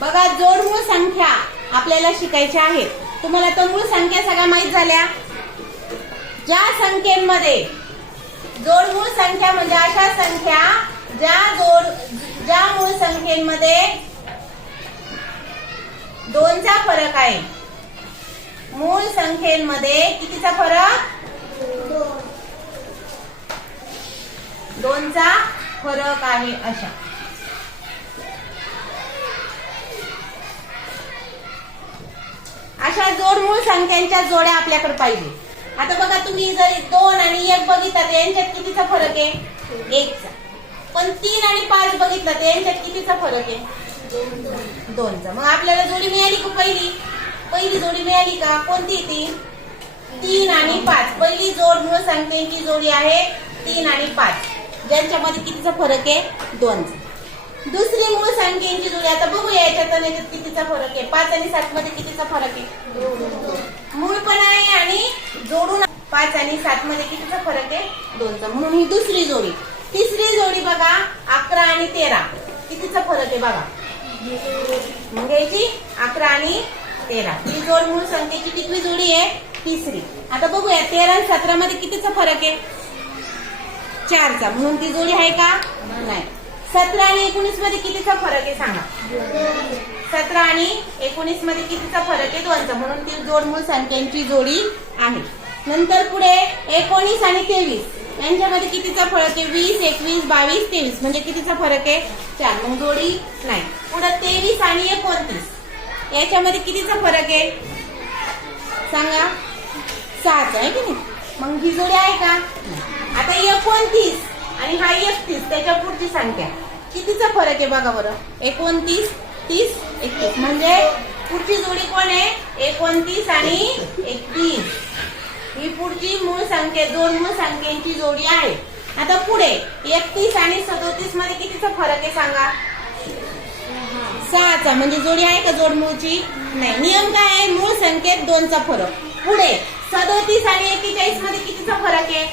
बघा जोड मूळ संख्या आपल्याला शिकायच्या आहेत तुम्हाला तर मूळ संख्या सगळ्या माहीत झाल्या? ज्या संख्येमध्ये जोड मूळ संख्या म्हणजे अशा संख्या ज्या जोड ज्या मूळ संख्येमध्ये दोनचा फरक आहे. मूळ संख्येमध्ये कितीचा फरक? दोनचा फरक आहे अशा. अशा जोडमूळ संख्यांच्या जोड्या आपल्याकडे पाहिजे. आता बघा तुम्ही जर दोन आणि एक बघितला तर यांच्यात कितीचा फरक आहे? एकचा. पण तीन आणि पाच बघितलं तर यांच्यात कितीचा फरक आहे? दोनचा. मग आपल्याला जोडी मिळाली का पहिली? पहिली जोडी मिळाली का? कोणती ती? तीन आणि पाच. पहिली जोड मूळ संख्येची जोडी आहे तीन आणि पाच. ज्यांच्यामध्ये कितीचा फरक आहे? दोनचा. दुसरी मूळ संख्येची जोडी. आता बघूया याच्यात आणि याच्यात कितीचा फरक आहे. पाच आणि सात मध्ये कितीचा फरक आहे? मूळ पण आहे आणि जोडून पाच आणि सात मध्ये कितीचा फरक आहे? दोनचा. म्हणून ही दुसरी जोडी. तिसरी जोडी बघा अकरा आणि तेरा. कितीचा फरक आहे बघा? मग याची अकरा आणि तेरा. ही जोड मूळ संख्येची कितवी जोडी आहे तिसरी. आता बघूया तेरा आणि सतरा मध्ये कितीचा फरक आहे? चारचा. म्हणून ती जोडी आहे का? नाही. सतरा आणि एकोणीसमध्ये कितीचा फरक आहे सांगा? सतरा आणि एकोणीसमध्ये कितीचा फरक आहे? दोनचा. म्हणून ती जोडमूळ संख्यांची जोडी आहे. नंतर पुढे एकोणीस आणि तेवीस. यांच्यामध्ये कितीचा फरक आहे? वीस एकवीस बावीस तेवीस. म्हणजे कितीचा फरक आहे? चार. मग जोडी नाही. पुढे तेवीस आणि एकोणतीस. याच्यामध्ये कितीचा फरक आहे? सांगा. सहाचा आहे की नाही? मग ही जोडी आहे का? आणि हा एकतीस त्याच्या पुढची संख्या. कितीचा फरक आहे बघा बरं? एकोणतीस तीस एकतीस. म्हणजे पुढची जोडी कोण आहे? एकोणतीस आणि एकतीस. ही पुढची मूळ संख्या दोन मूळ संख्येची जोडी आहे. आता पुढे एकतीस आणि सदोतीसमध्ये कितीचा फरक आहे सांगा? सहाचा. म्हणजे जोडी आहे का जोड मूळची? नाही. नियम काय आहे? मूळ संख्येत दोनचा फरक. पुढे सदोतीस आणि एकेचाळीसमध्ये कितीचा फरक आहे?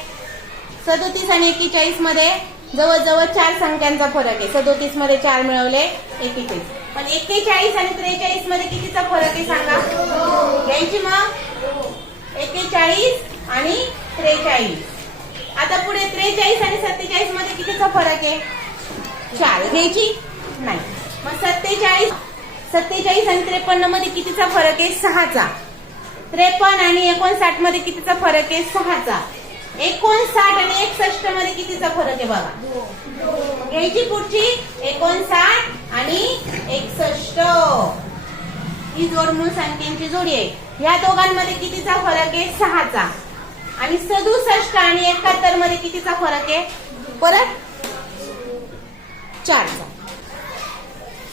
सदोतीस आणि एकेचाळीसमध्ये जवळजवळ चार संख्यांचा फरक आहे. सदोतीसमध्ये चार मिळवले एकेचाळीस पण एकेचाळीस आणि त्रेचाळीसमध्ये कितीचा फरक आहे सांगा? यांची मग एकेचाळीस आणि त्रेचाळीस. आता पुढे त्रेचाळीस आणि सत्तेचाळीसमध्ये कितीचा फरक आहे? चार. घ्यायची? नाही. मग सत्तेचाळीस सत्तेचाळीस आणि त्रेपन्नमध्ये कितीचा फरक आहे? सहाचा. त्रेपन्न आणि एकोणसाठमध्ये कितीचा फरक आहे? सहाचा. एकोणसाठ आणि एकसष्टमध्ये कितीचा फरक आहे बघा? घ्यायची पुढची? एकोणसाठ आणि एकसष्ट. ही जोड मूळ संख्येची जोडी आहे. या दोघांमध्ये कितीचा फरक आहे? सहाचा. आणि सदुसष्ट आणि एकाहत्तरमध्ये कितीचा फरक आहे? परत चारचा.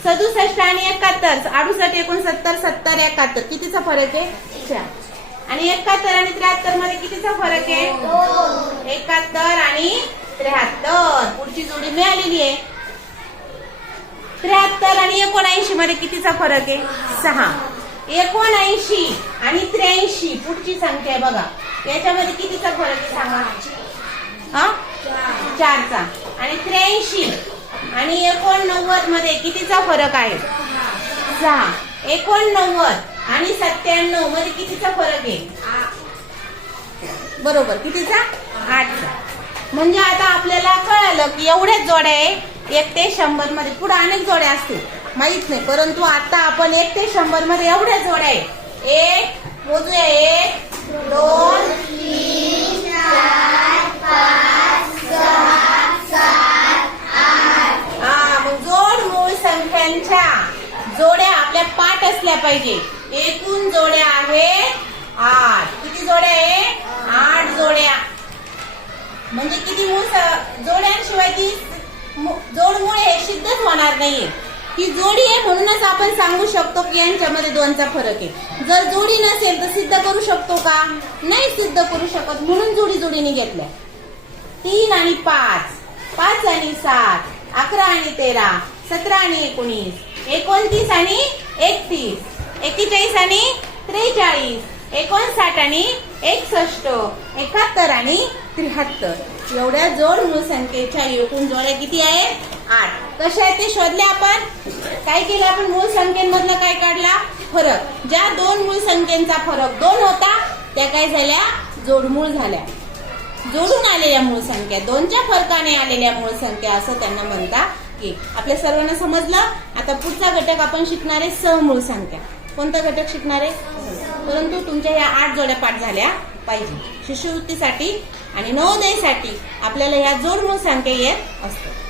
सदुसष्ट आणि एकाहत्तर अडुसष्ट एकोणसत्तर सत्तर एकाहत्तर. कितीचा फरक आहे? चार. आणि एकाहत्तर आणि त्र्याहत्तरमध्ये कितीचा फरक आहे? एकाहत्तर आणि त्र्याहत्तर. पुढची जोडी मिळालेली आहे. त्र्याहत्तर आणि एकोणऐंशी मध्ये कितीचा फरक आहे? सहा. एकोणऐंशी आणि त्र्याऐंशी पुढची संख्या आहे बघा. याच्यामध्ये कितीचा फरक आहे? सांगा हा? चारचा. आणि त्र्याऐंशी आणि एकोणनव्वदमध्ये कितीचा फरक आहे? सहा. एकोणनव्वद. आणि सत्त्याण्णवमध्ये कितीचा फरक आहे? बरोबर कितीचा? आठचा. म्हणजे आता आपल्याला कळालं की एवढ्याच जोड्या आहे एक ते शंभरमध्ये. पुढे अनेक जोड्या असतील माहीत नाही. परंतु आता आपण एक ते शंभरमध्ये एवढ्या जोड्या आहे. एक मोजूया एक दोन तीन चार पाच सहा सात आठ. हा मग जोड मूळ संख्यांच्या जोड्या आपल्या पाठ असल्या पाहिजे एकूण जोड्या आहेत आठ किती जोड्या आहे आठ जोड्या म्हणजे किती मूळ स- जोड्यांशिवाय ती मु- जोडमुळे हे सिद्धच होणार नाहीये. ती जोडी आहे म्हणूनच आपण सांगू शकतो की यांच्यामध्ये दोनचा फरक आहे. जर जोडी नसेल तर सिद्ध करू शकतो का? नाही सिद्ध करू शकत म्हणून जोडी जोडीने घेतल्या. तीन आणि पाच. पाच आणि सात. अकरा आणि तेरा. सतरा आणि एकोणीस. एकोणतीस आणि एकतीस. एकेचाळीस आणि त्रेचाळीस. एकोणसाठ आणि एकसष्ट एकाहत्तर आणि त्र्याहत्तर. एवढ्या जोड मूळ संख्येच्या एकूण जोड्या किती आहेत? आठ. कशा आहे ते शोधले आपण? काय केलं आपण? मूळ संख्येमधला काय काढला? फरक. ज्या दोन मूळ संख्येचा फरक दोन होता त्या काय झाल्या? जोडमूळ झाल्या. जोडून आलेल्या मूळ संख्या दोनच्या फरकाने आलेल्या मूळ संख्या असं त्यांना म्हणता की आपल्या सर्वांना समजलं? आता पुढचा घटक आपण शिकणार आहे सहमूळ संख्या. कोणता घटक शिकणार आहे? परंतु तुमच्या या आठ जोड्या पाठ झाल्या पाहिजे. शिष्यवृत्तीसाठी आणि नवोदयसाठी आपल्याला या जोडमूळ संख्या येत असतात